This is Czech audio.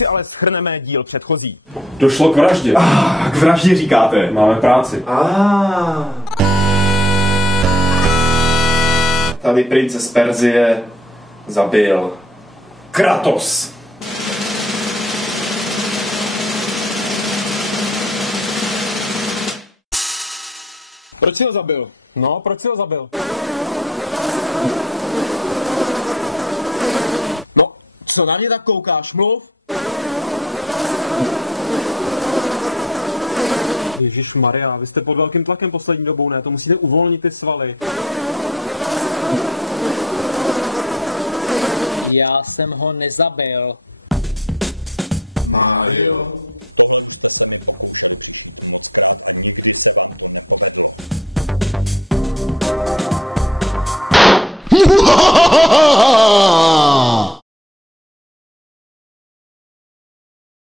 si ale shrneme díl předchozí. Došlo k vraždě. K vraždě říkáte. Máme práci. Tady prince z Perzie zabil Kratos. Proč jsi ho zabil? No, proč jsi ho zabil? No, co na mě tak koukáš, mluv? Ježišmarja, vy jste pod velkým tlakem poslední dobou, ne? To musíte uvolnit ty svaly. Já jsem ho nezabil. Mário.